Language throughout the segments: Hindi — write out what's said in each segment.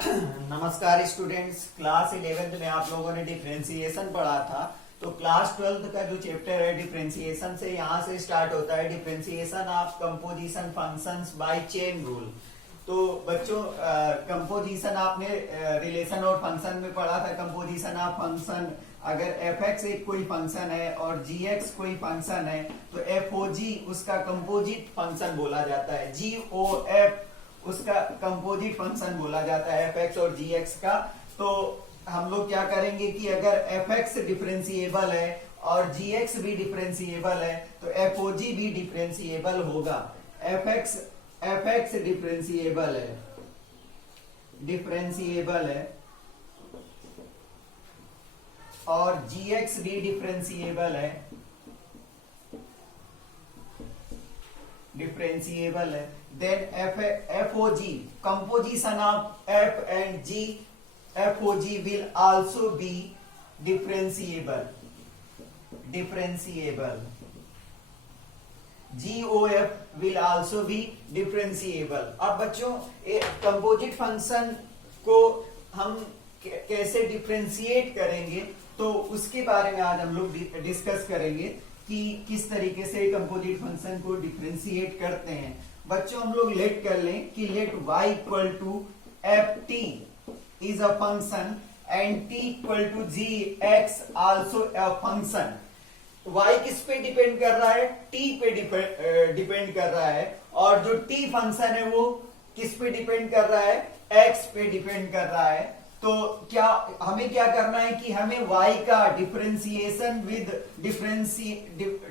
नमस्कार स्टूडेंट्स। क्लास 11th में आप लोगों ने डिफरेंशिएशन पढ़ा था। तो क्लास 12th का जो चैप्टर है डिफरेंशिएशन से यहाँ से स्टार्ट होता है। Differentiation of composition functions by chain rule. तो बच्चों कंपोजिशन आपने रिलेशन और फंक्शन में पढ़ा था। कंपोजिशन ऑफ फंक्शन, अगर f(x) एक कोई फंक्शन है और g(x) कोई फंक्शन है तो f(o)g) उसका कंपोजिट फंक्शन बोला जाता है। g(o)f) उसका कंपोजिट फंक्शन बोला जाता है f(x) और g(x) का। तो हम लोग क्या करेंगे कि अगर f(x) डिफरेंशिएबल है और g(x) भी डिफरेंशिएबल है तो f(o)g) भी डिफरेंशिएबल होगा। f(x) डिफरेंशिएबल है और g(x) भी डिफरेंशिएबल है then f(o)g) composition of f and g, f(o)g) will also be differentiable g(o)f will also be differentiable। अब बच्चों कंपोजिट फंक्शन को हम कैसे डिफरेंशिएट करेंगे तो उसके बारे में आज हम लोग डिस्कस करेंगे कि किस तरीके से कंपोजिट फंक्शन को डिफरेंशिएट करते हैं। बच्चों हम लोग लेट कर लें कि let y equal to ft is a function and t equal to g(x) also a function. y किस पे डिपेंड कर रहा है? t पे डिपेंड कर रहा है। और जो t फंक्शन है वो किस पे डिपेंड कर रहा है? x पे डिपेंड कर रहा है। तो क्या हमें क्या करना है कि हमें y का differentiation with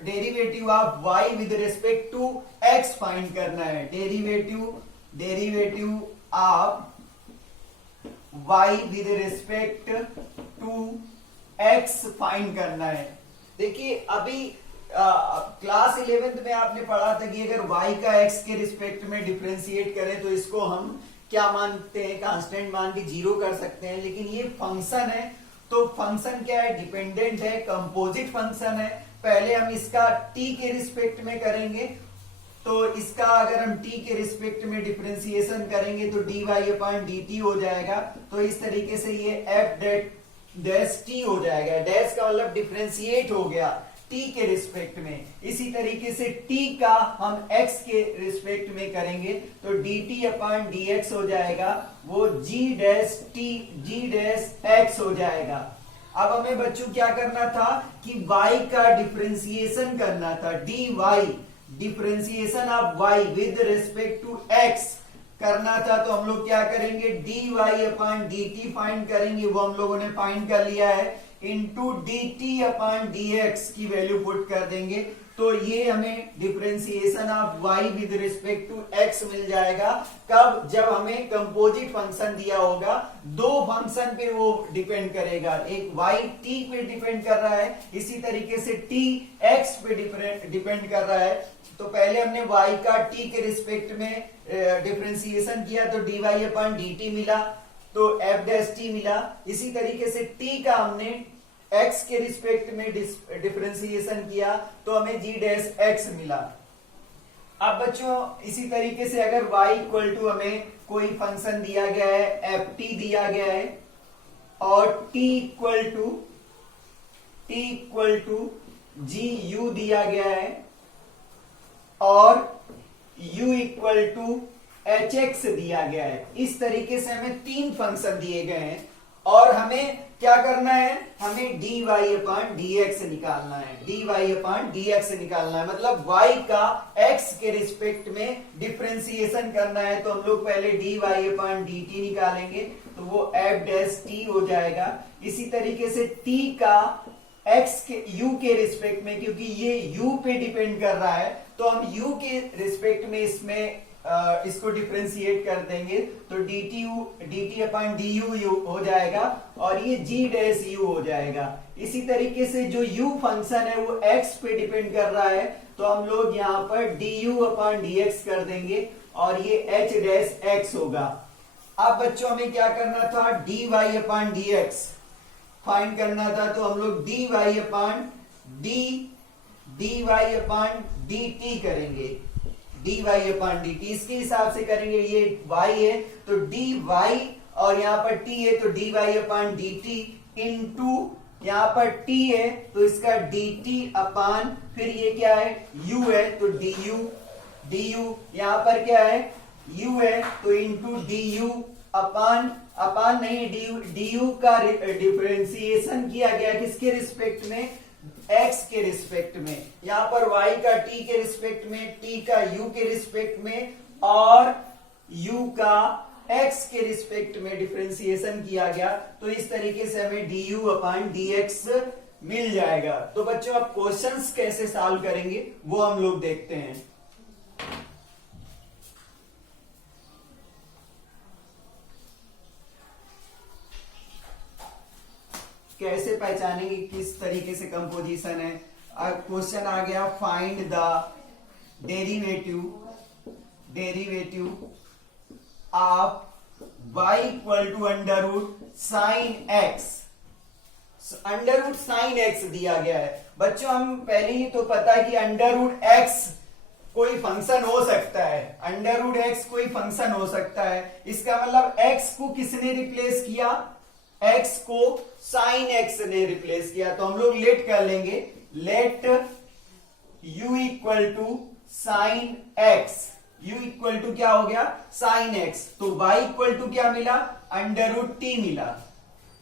derivative of y with respect to x find करना है। Derivative of y with respect to x find करना है। देखिए अभी क्लास 11th में आपने पढ़ा था कि अगर y का x के रिस्पेक्ट में डिफरेंशिएट करें तो इसको हम क्या मानते हैं? कांस्टेंट मान के 0 कर सकते हैं। लेकिन ये फंक्शन है तो फंक्शन क्या है? डिपेंडेंट है, कंपोजिट फंक्शन है। पहले हम इसका t के रिस्पेक्ट में करेंगे तो इसका अगर हम t के रिस्पेक्ट में डिफरेंशिएशन करेंगे तो dy/dt हो जाएगा। तो इस तरीके से ये f' हो जाएगा। डैश का मतलब डिफरेंशिएट हो गया t के रिस्पेक्ट में। इसी तरीके से t का हम x के रिस्पेक्ट में करेंगे तो dt/dx हो जाएगा, वो g'(x) हो जाएगा। अब हमें बच्चों क्या करना था कि y का डिफरेंशिएशन करना था। dy differentiation of y with respect to x करना था। तो हम लोग क्या करेंगे? dy/dt फाइंड करेंगे, वो हम लोगों ने फाइंड कर लिया है। इंटू dt/dx की वैल्यू पुट कर देंगे तो ये हमें differentiation of y with respect to x मिल जाएगा। कब? जब हमें कंपोजिट फंक्शन दिया होगा। दो फंक्शन पे वो डिपेंड करेगा, एक y t पे डिपेंड कर रहा है, इसी तरीके से t x पे डिपेंड कर रहा है। तो पहले हमने y का t के रिस्पेक्ट में डिफरेंशिएशन किया तो dy/dt मिला, तो f' मिला। इसी तरीके से t का हमने x के रिस्पेक्ट में डिफरेंशिएशन किया तो हमें g'(x) मिला। अब बच्चों इसी तरीके से अगर y इक्वल टू हमें कोई फंक्शन दिया गया है, ft दिया गया है और t इक्वल टू gu दिया गया है और u इक्वल टू hx दिया गया है। इस तरीके से हमें तीन फंक्शन दिए गए हैं और हमें क्या करना है? हमें dy/dx निकालना है। dy/dx निकालना है मतलब y का x के रिस्पेक्ट में डिफरेंशिएशन करना है। तो हम लोग पहले dy/dt निकालेंगे तो वो f' हो जाएगा। इसी तरीके से t का x के u के रिस्पेक्ट में, क्योंकि ये u पे डिपेंड कर रहा है तो हम u के रिस्पेक्ट में इसको डिफरेंशिएट कर देंगे तो dt/du हो जाएगा और ये g'(u) हो जाएगा। इसी तरीके से जो u फंक्शन है वो x पे डिपेंड कर रहा है तो हम लोग यहाँ पर du/dx कर देंगे और ये h'(x) होगा। अब बच्चों हमें क्या करना था? dy/dx फाइंड करना था तो हम लोग dy/dt करेंगे। dy/dt इसके हिसाब से करेंगे, ये y है तो dy और यहाँ पर t है तो dy अपान dt इंटू यहाँ पर t है तो इसका dt अपान फिर ये क्या है u है तो du यहाँ पर क्या है u है तो इंटू du अपान नहीं du का डिफरेंशिएशन किया गया किसके रिस्पेक्ट में x के रिस्पेक्ट में, यहाँ पर y का t के रिस्पेक्ट में, t का u के रिस्पेक्ट में और u का x के रिस्पेक्ट में डिफरेंशिएशन किया गया। तो इस तरीके से हमें du अपान dx मिल जाएगा। तो बच्चों अब क्वेश्चंस कैसे सॉल्व करेंगे वो हम लोग देखते हैं। कैसे पहचानेंगे किस तरीके से कंपोजिशन है। क्वेश्चन आ गया find the derivative of y equal to under root sine x. Under root sine x दिया गया है। बच्चों हम पहले ही तो पता है कि अंडर रूट एक्स कोई फंक्शन हो सकता है, अंडर रूट एक्स कोई फंक्शन हो सकता है। इसका मतलब एक्स को किसने रिप्लेस किया, एक्स को साइन एक्स ने रिप्लेस किया। तो हम लोग लेट कर लेंगे, let u equal to sine x, u equal to क्या हो गया साइन एक्स। तो y इक्वल टू क्या मिला अंडर रूट टी मिला।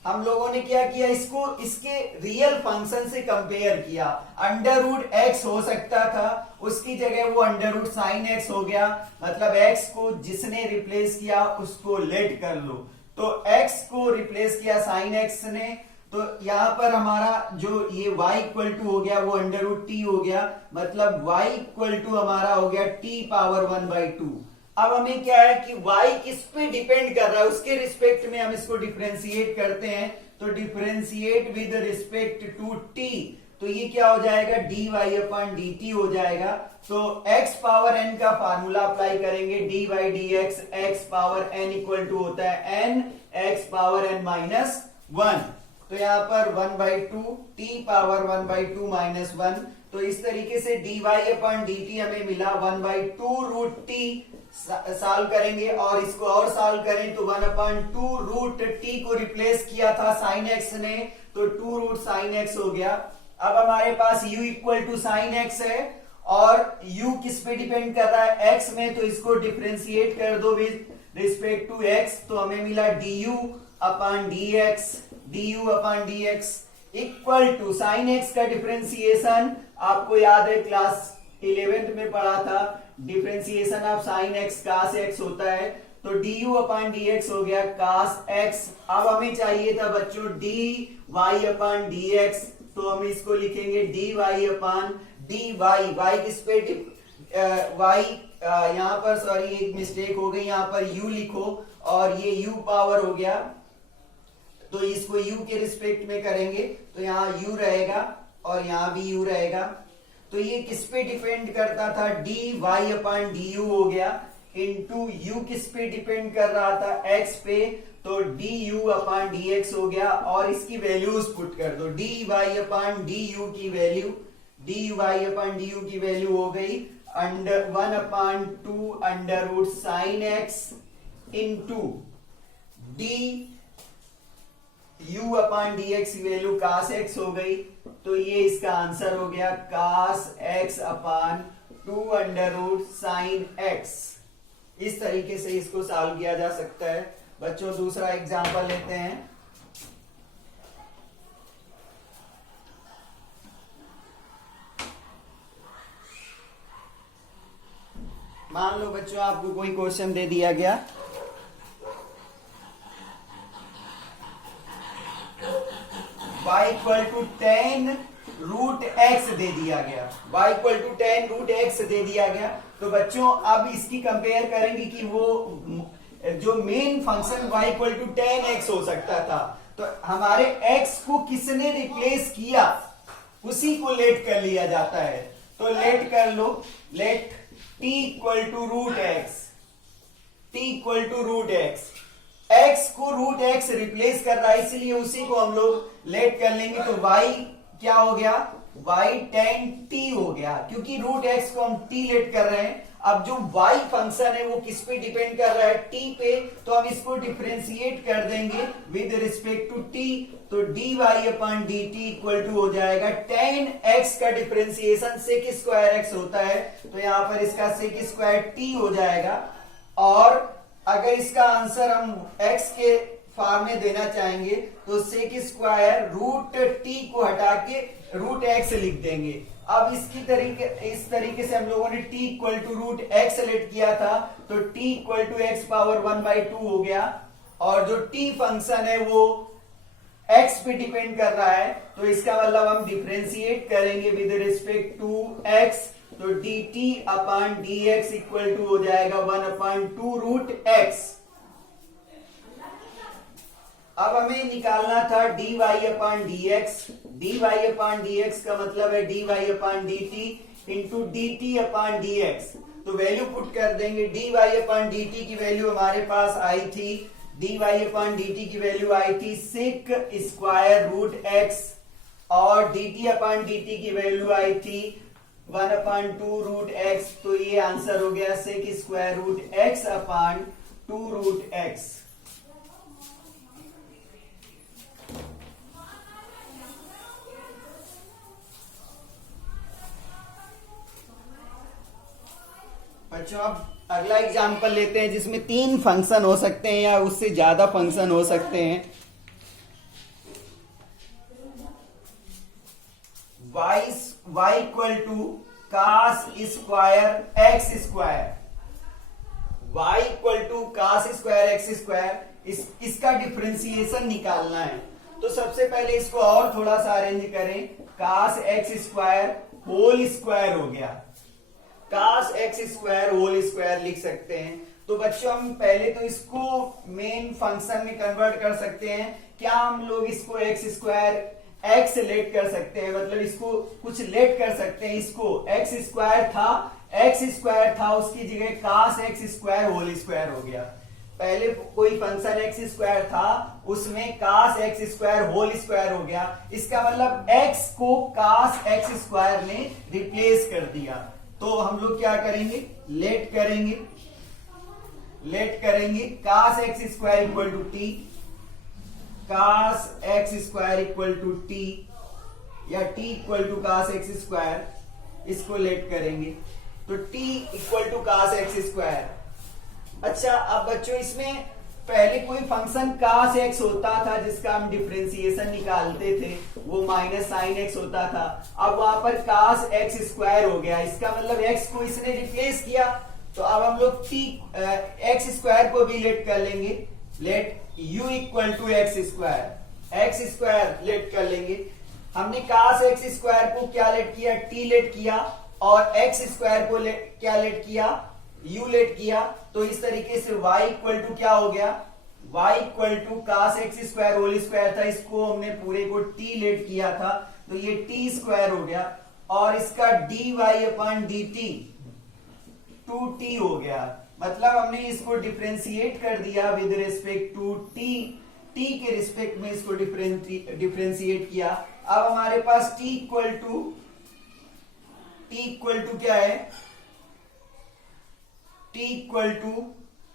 हम लोगों ने क्या किया इसको इसके रियल फंक्शन से कंपेयर किया। अंडर रूट एक्स हो सकता था उसकी जगह वो अंडर रूट साइन एक्स हो गया। मतलब एक्स को जिसने रिप्लेस किया उसको लेट कर लो। तो x को रिप्लेस किया साइन x ने, तो यहां पर हमारा जो ये y इक्वल टू हो गया वो अंडर रूट टी हो गया। मतलब y इक्वल टू हमारा हो गया t पावर 1/2। अब हमें क्या है कि y किस पे डिपेंड कर रहा है उसके रिस्पेक्ट में हम इसको डिफरेंशिएट करते हैं। तो differentiate with respect to t, तो ये क्या हो जाएगा dy अपान dt हो जाएगा। तो x पावर n का फार्मूला अप्लाई करेंगे, dy dx x power n equal to होता है n x power n minus 1। तो यहाँ पर 1/2 t पावर 1/2 माइनस 1। तो इस तरीके से dy अपान dt हमें मिला 1/2 रूट t। सॉल्व करेंगे और इसको और सॉल्व करें तो 1/2 रूट t को रिप्लेस किया था साइन x ने, तो 2 रूट साइन x हो गया। अब हमारे पास u equal to sine x है और u किस पे डिपेंड कर रहा है x में, तो इसको डिफरेंशिएट कर दो विद रिस्पेक्ट टू x। तो हमें मिला du upon dx equal to sine x का डिफरेंशिएशन आपको याद है क्लास 11th में पढ़ा था, differentiation of sine x cos x होता है। तो du अपान dx हो गया cos x। अब हमें चाहिए था बच्चों dy अपान dx, तो हम इसको लिखेंगे dy अपान dy। y किस पे y यहाँ पर सॉरी एक मिस्टेक हो गई, यहाँ पर u लिखो और ये u पावर हो गया। तो इसको u के रिस्पेक्ट में करेंगे तो यहाँ u रहेगा और यहाँ भी u रहेगा। तो ये किस पे डिपेंड करता था dy अपान du हो गया इंटू u किस पे डिपेंड कर रहा था x पे, तो du अपान dx हो गया। और इसकी वैल्यूज पुट कर दो, dy अपान du की वैल्यू हो गई 1/2 under root sine x into du upon dx की वैल्यू cos x हो गई। तो ये इसका आंसर हो गया cos x अपान 2 अंडर रूट साइन x। इस तरीके से इसको सॉल्व किया जा सकता है। बच्चों दूसरा एग्जांपल लेते हैं। मान लो बच्चों आपको कोई क्वेश्चन दे दिया गया, y equal to 10 root x दे दिया गया, y equal to 10 root x दे दिया गया। तो बच्चों अब इसकी कंपेयर करेंगे कि वो जो main function y equal to 10x हो सकता था, तो हमारे x को किसने रिप्लेस किया उसी को लेट कर लिया जाता है। तो लेट कर लो, let t equal to root x, t equal to root x, x को रूट x रिप्लेस कर रहा है इसलिए उसी को हम लोग लेट कर लेंगे। तो y क्या हो गया y tan t हो गया, क्योंकि रूट x को हम t लेट कर रहे हैं अब जो y फंक्शन है वो किस पे डिपेंड कर रहा है, t पे, तो हम इसको डिफरेंशिएट कर देंगे विद रिस्पेक्ट टू t, तो dy upon dt equal to हो जाएगा tan x का डिफरेंशिएशन sec स्क्वायर x होता है, तो यहां पर इसका sec स्क्वायर t हो जाएगा। और अगर इसका आंसर हम x के फॉर्म में देना चाहेंगे तो sec स्क्वायर रूट t को हटा के रूट x लिख देंगे। अब इस तरीके से हम लोगों ने t equal to root x select किया था, तो t equal to x power 1/2 हो गया। और जो t फंक्शन है वो x पे डिपेंड कर रहा है, तो इसका मतलब हम डिफरेंशिएट करेंगे विद रिस्पेक्ट टू x, तो dt upon dx equal to हो जाएगा 1/2 रूट x। अब हमें निकालना था dy upon dx, dy upon dx का मतलब है dy upon dt into dt upon dx, तो वैल्यू पुट कर देंगे। dy अपॉन dt की वैल्यू हमारे पास आई थी, dy अपॉन dt की वैल्यू आई थी sec स्क्वायर रूट x, और dt अपॉन dt की वैल्यू आई थी 1/2 रूट x, तो ये आंसर हो गया sec square root x upon 2 root x। बच्चों अब अगला एग्जांपल लेते हैं जिसमें 3 फंक्शन हो सकते हैं या उससे ज्यादा फंक्शन हो सकते हैं। y equal to cos square x square, y equal to cos square x square, इसका डिफरेंशिएशन निकालना है। तो सबसे पहले इसको और थोड़ा सा अरेंज करें, कास एक्स स्क्वायर होल स्क्वायर हो गया, कास एक्स स्क्वायर होल स्क्वायर लिख सकते हैं। तो बच्चों हम पहले तो इसको मेन फंक्शन में कन्वर्ट कर सकते हैं। क्या हम लोग इसको एक्स स्क्वायर एक्स लेट कर सकते हैं, मतलब इसको कुछ लेट कर सकते हैं। इसको एक्स स्क्वायर था उसकी जगह cos x square whole square हो गया। पहले कोई फंक्शन एक्स स्क्वायर था उसमें cos x square whole square हो गया, इसका मतलब एक्स को कास एक्स स्क्वायर ने रिप्लेस कर दिया। तो हम लोग क्या करेंगे, लेट करेंगे cos x square equal to T, cos x square equal to T, या T equal to cos x square, इसको लेट करेंगे तो T equal to cos x square. अच्छा अब बच्चों इसमें पहले कोई फंक्शन कास एक्स होता था जिसका हम डिफरेंशिएशन निकालते थे, वो माइनस साइन एक्स होता था। अब वहां पर कास एक्स स्क्वायर हो गया, इसका मतलब एक्स को इसने रिप्लेस किया। तो अब हम लोग टी एक्स स्क्वायर को भी लेट कर लेंगे, let u equal to x square let कर लेंगे। हमने कास एक्स स्क्वायर को क्या लेट किया, टी लेट किया, और एक्स स्क्वायर को क्या लेट किया, u लेट किया। तो इस तरीके से y इक्वल टू क्या हो गया, y equal to cos x square whole square था, इसको हमने पूरे को t लेट किया था, तो ये t स्क्वायर हो गया। और इसका dy अपॉन dt 2t हो गया, मतलब हमने इसको डिफरेंशिएट कर दिया with respect to t, t के रिस्पेक्ट में इसको डिफरेंशिएट किया। अब हमारे पास t इक्वल टू क्या है, t equal to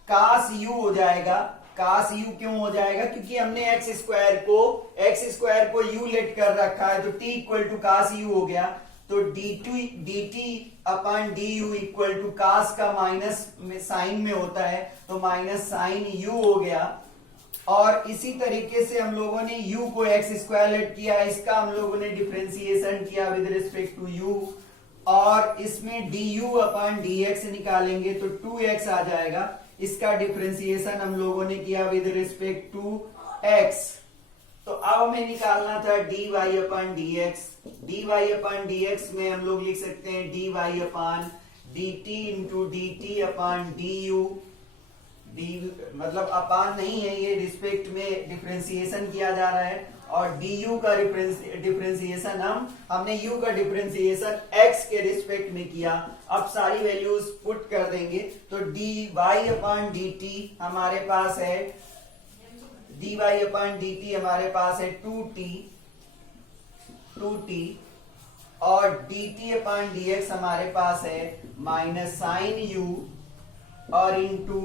cos u हो जाएगा। कास u क्यों हो जाएगा, क्योंकि हमने एक्स स्क्वायर को u लेट कर रखा है, तो t equal to cos u हो गया। तो dt upon du equal to cos का माइनस में साइन में होता है, तो माइनस साइन u हो गया। और इसी तरीके से हम लोगों ने u को एक्स स्क्वायर लेट किया, इसका हम लोगों ने डिफरेंशिएशन किया विद रिस्पेक्ट टू u, और इसमें du अपॉन dx निकालेंगे तो 2x आ जाएगा, इसका डिफरेंशिएशन हम लोगों ने किया विद रिस्पेक्ट टू x। तो अब हमें निकालना था dy upon dx, dy upon dx में हम लोग लिख सकते हैं dy upon dt into dt upon du, मतलब अपान नहीं है, ये रिस्पेक्ट में डिफरेंशिएशन किया जा रहा है। और du का डिफरेंशिएशन हमने u का डिफरेंशिएशन x के रिस्पेक्ट में किया। अब सारी वैल्यूज पुट कर देंगे तो dy अपॉन dt हमारे पास है, dy अपॉन dt हमारे पास है 2t, और dt अपॉन dx हमारे पास है माइनस साइन u और इंटू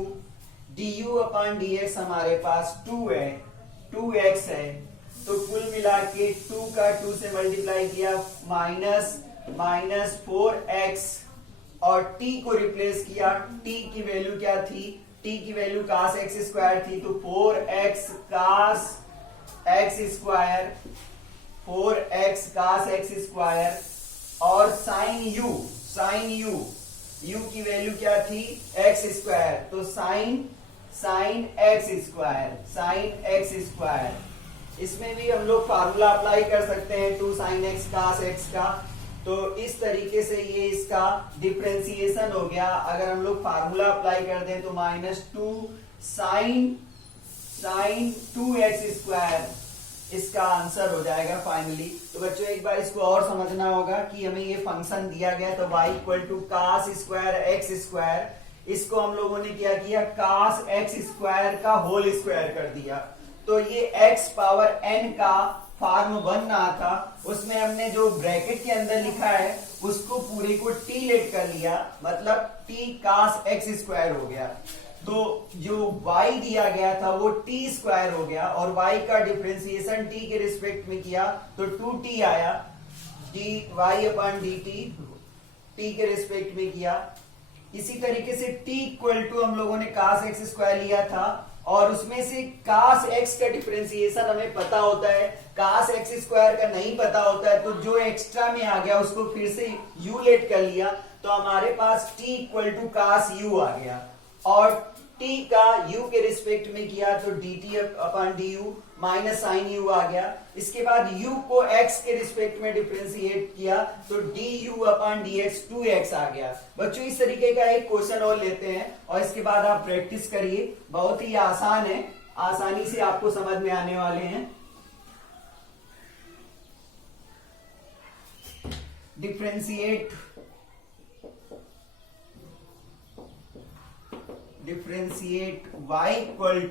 du अपॉन dx हमारे पास 2 है 2x है। तो कुल मिला के 2 का 2 से मल्टीप्लाई किया माइनस 4x और t को रिप्लेस किया। t की वैल्यू क्या थी? t की वैल्यू cos x स्क्वायर थी, तो 4x cos x square 4x cos x square और साइन u की वैल्यू क्या थी? x स्क्वायर, तो साइन x स्क्वायर। इसमें भी हम लोग फार्मूला अप्लाई कर सकते हैं 2 sin x cos x का। तो इस तरीके से ये इसका डिफरेंशिएशन हो गया। अगर हम लोग फार्मूला अप्लाई कर दें तो -2 sin 2x स्क्वायर इसका आंसर हो जाएगा फाइनली। तो बच्चों एक बार इसको और समझना होगा कि हमें ये फंक्शन दिया गया तो y equal to cos square x square, इसको हम लोगों ने क्या किया? cos x स्क्वायर का होल स्क्वायर कर दिया। तो ये x पावर n का फॉर्म बन रहा था, उसमें हमने जो ब्रैकेट के अंदर लिखा है उसको पूरे को t लेट कर लिया, मतलब t cos x स्क्वायर हो गया। तो जो y दिया गया था वो t स्क्वायर हो गया और y का डिफरेंशिएशन t के रिस्पेक्ट में किया तो 2t आया, dy अपॉन dt t के रिस्पेक्ट में किया। इसी तरीके से t इक्वल टू हम लोगों ने cos x स्क्वायर लिया था और उसमें से cos x का डिफरेंशिएशन हमें पता होता है, cos x स्क्वायर का नहीं पता होता है, तो जो एक्स्ट्रा में आ गया उसको फिर से u लेट कर लिया। तो हमारे पास t equal to cos u आ गया और t का u के रिस्पेक्ट में किया तो dt upon du minus sine u आ गया। इसके बाद u को x के रिस्पेक्ट में डिफरेंशिएट किया तो du अपॉन dx 2x आ गया। बच्चों इस तरीके का एक क्वेश्चन और लेते हैं और इसके बाद आप प्रैक्टिस करिए, बहुत ही आसान है, आसानी से आपको समझ में आने वाले हैं। Differentiate y equal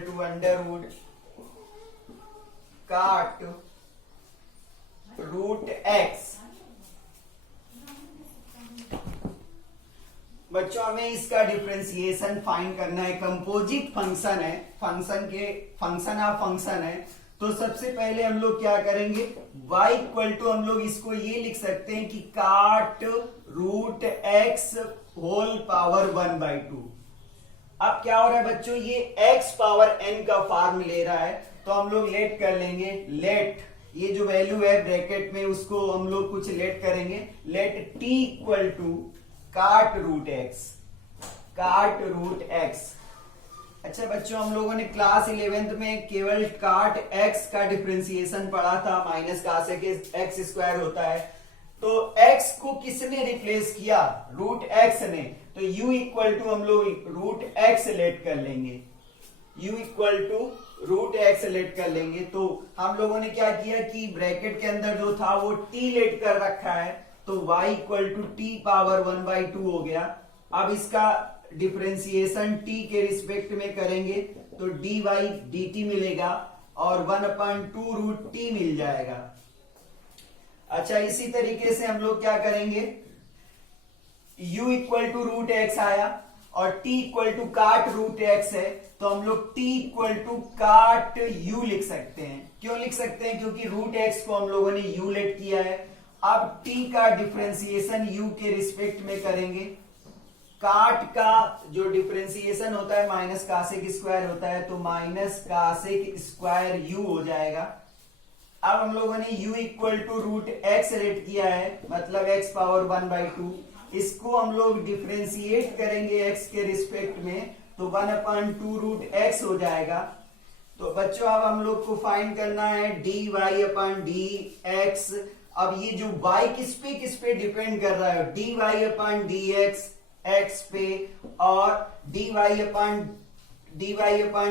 to under root cot root x। बच्चों हमें इसका डिफरेंशिएशन फाइंड करना है। कंपोजिट फंक्शन है, फंक्शन है। तो सबसे पहले हम लोग क्या करेंगे? y इक्वल टू हम लोग इसको ये लिख सकते हैं कि काट रूट x होल पावर 1/2। अब क्या हो रहा है बच्चों? ये x पावर n का फॉर्म ले रहा है, तो हम लोग लेट कर लेंगे। लेट ये जो वैल्यू है ब्रैकेट में उसको हम लोग कुछ लेट करेंगे। Late t equal to cot root x। अच्छा बच्चों हम लोगों ने क्लास 11th में केवल काट x का डिफरेंशिएशन पढ़ा था, माइनस cos x स्क्वायर होता है। तो x को किसने रिप्लेस किया? रूट x ने। तो u इक्वल टू हम लोग रूट x लेट कर लेंगे, u equal to root x let कर लेंगे। तो हम लोगों ने क्या किया कि ब्रैकेट के अंदर जो था वो t लेट कर रखा है, तो y equal to t power 1/2 हो गया। अब इसका डिफरेंशिएशन t के रिस्पेक्ट में करेंगे तो dy dt मिलेगा और 1/2 रूट t मिल जाएगा। अच्छा इसी तरीके से हम लोग क्या करेंगे? u equal to root x आया और t equal to cot root x है, तो हम लोग t equal to cot u लिख सकते हैं। क्यों लिख सकते हैं? क्योंकि रूट x को हम लोगों ने u लेट किया है। अब t का डिफरेंशिएशन u के रिस्पेक्ट में करेंगे। काट का जो डिफरेंशिएशन होता है माइनस कासेक स्क्वायर होता है, तो माइनस कासेक स्क्वायर u हो जाएगा। अब हम लोगों ने u equal to root x रेट किया है, मतलब x पावर 1/2। इसको हम लोग डिफरेंशिएट करेंगे x के रिस्पेक्ट में, तो 1/2 रूट x हो जाएगा। तो बच्चों अब हम लोग को फाइंड करना है dy अपॉन dx। अब ये जो y किस पे डिपेंड कर रहा है? dy अपॉन dx x पे, और dy अपॉन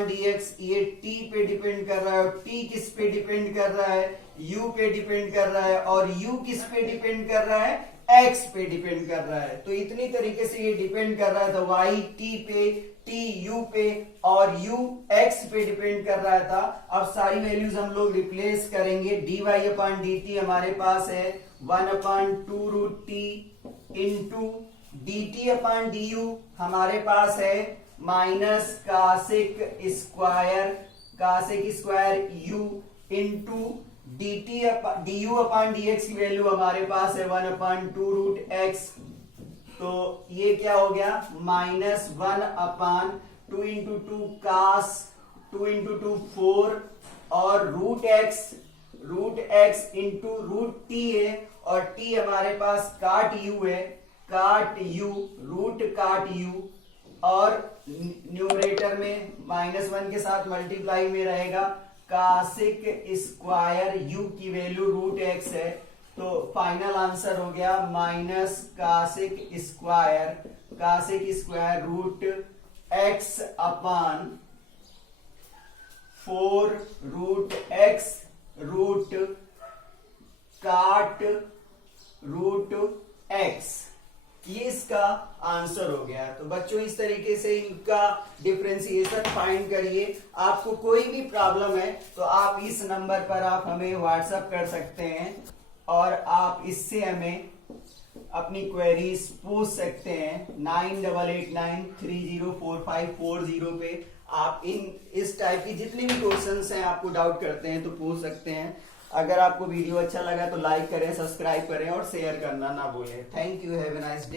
dx ये t पे डिपेंड कर रहा है और t किस पे डिपेंड कर रहा है? u पे डिपेंड कर रहा है, और u किस पे डिपेंड कर रहा है, x पे डिपेंड कर रहा है। तो इतनी तरीके से ये डिपेंड कर रहा था, y t पे, t u पे, और u x पे डिपेंड कर रहा था। अब सारी वैल्यूज हम लोग रिप्लेस करेंगे। dy अपॉन dt हमारे पास है 1/2 root T into dt upon du हमारे पास है minus cosec square u into du upon dx की वैल्यू हमारे पास है 1/2 रूट x। तो ये क्या हो गया, -1/2 इंटू 2 कास 2 इंटू 2 4, और root x into root t है, और t हमारे पास काट u है, cot u root cot u, और न्यूमरेटर में -1 के साथ मल्टीप्लाई में रहेगा कासिक स्क्वायर u की वैल्यू रूट x है। तो फाइनल आंसर हो गया minus cosec square root x upon 4 root x root cot root x। ये इसका आंसर हो गया। तो बच्चों इस तरीके से इनका डिफरेंशिएशन फाइंड करिए। आपको कोई भी प्रॉब्लम है तो आप इस नंबर पर आप हमें व्हाट्सएप कर सकते हैं, और आप इससे हमें अपनी क्वेरीज पूछ सकते हैं 9889304540 पे। आप इस टाइप की जितनी भी क्वेश्चंस हैं, आपको डाउट करते हैं तो पूछ सकते हैं। अगर आपको वीडियो अच्छा लगा तो लाइक करें, सब्सक्राइब करें और शेयर करना ना भूलें। Thank you, have a nice day.